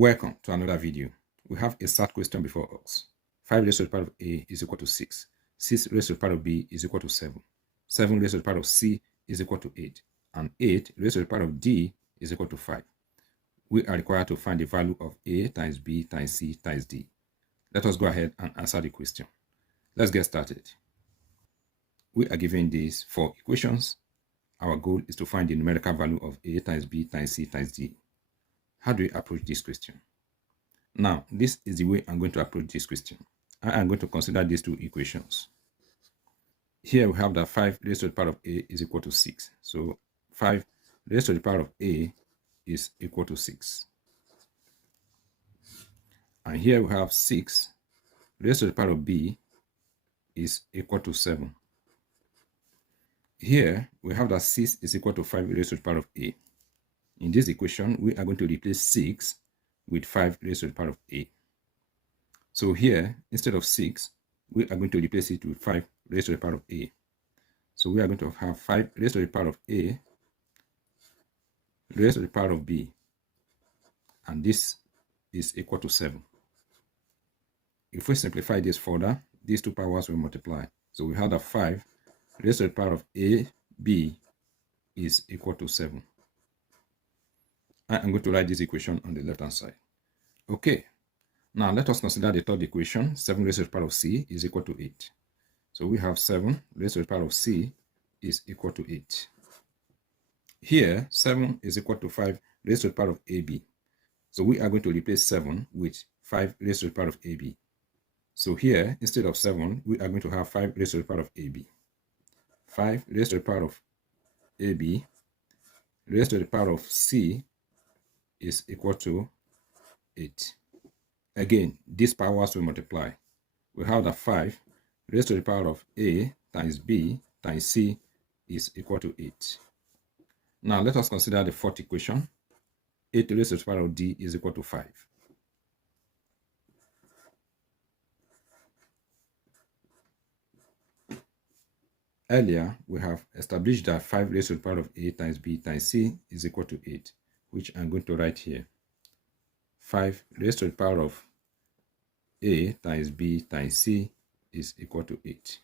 Welcome to another video. We have a sad question before us. 5 raised to the power of A is equal to 6. 6 raised to the power of B is equal to 7. 7 raised to the power of C is equal to 8. And 8 raised to the power of D is equal to 5. We are required to find the value of A times B times C times D. Let us go ahead and answer the question. Let's get started. We are given these 4 equations. Our goal is to find the numerical value of A times B times C times D. How do we approach this question? Now, this is the way I'm going to approach this question. I am going to consider these 2 equations. Here we have that 5 raised to the power of A is equal to 6. So 5 raised to the power of A is equal to 6. And here we have 6 raised to the power of B is equal to 7. Here we have that 6 is equal to 5 raised to the power of A. In this equation, we are going to replace 6 with 5 raised to the power of A. So here, instead of 6, we are going to replace it with 5 raised to the power of A. So we are going to have 5 raised to the power of A raised to the power of B. And this is equal to 7. If we simplify this further, these 2 powers will multiply. So we have that 5 raised to the power of A, B is equal to 7. I am going to write this equation on the left-hand side. Okay, now let us consider the third equation. 7 raised to the power of C is equal to 8. So we have 7 raised to the power of C is equal to 8. Here, 7 is equal to 5 raised to the power of AB. So we are going to replace 7 with 5 raised to the power of AB. So here, instead of 7, we are going to have 5 raised to the power of AB. 5 raised to the power of AB raised to the power of C is equal to 8. Again, these powers will multiply. We have that 5 raised to the power of A times B times C is equal to 8. Now let us consider the fourth equation. 8 raised to the power of D is equal to 5. Earlier, we have established that 5 raised to the power of A times B times C is equal to 8, which I'm going to write here. 5 raised to the power of A times B times C is equal to 8.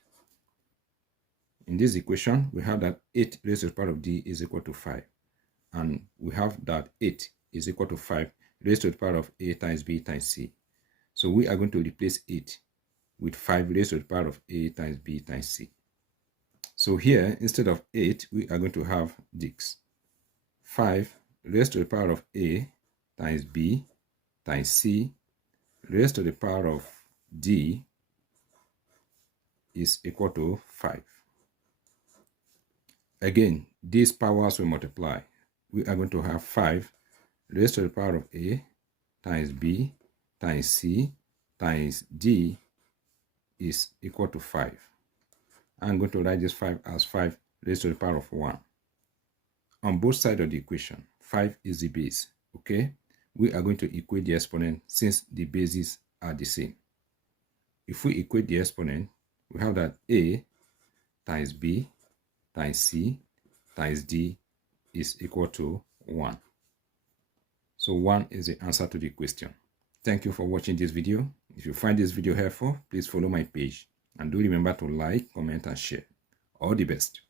In this equation, we have that 8 raised to the power of D is equal to 5. And we have that 8 is equal to 5 raised to the power of A times B times C. So we are going to replace 8 with 5 raised to the power of A times B times C. So here, instead of 8, we are going to have this. 5 raised to the power of A times B times C raised to the power of D is equal to 5. Again, these powers will multiply. We are going to have 5 raised to the power of A times B times C times D is equal to 5. I'm going to write this 5 as 5 raised to the power of 1. On both sides of the equation, 5 is the base, okay? We are going to equate the exponent since the bases are the same. If we equate the exponent, we have that A times B times C times D is equal to 1. So 1 is the answer to the question. Thank you for watching this video. If you find this video helpful, please follow my page. And do remember to like, comment, and share. All the best.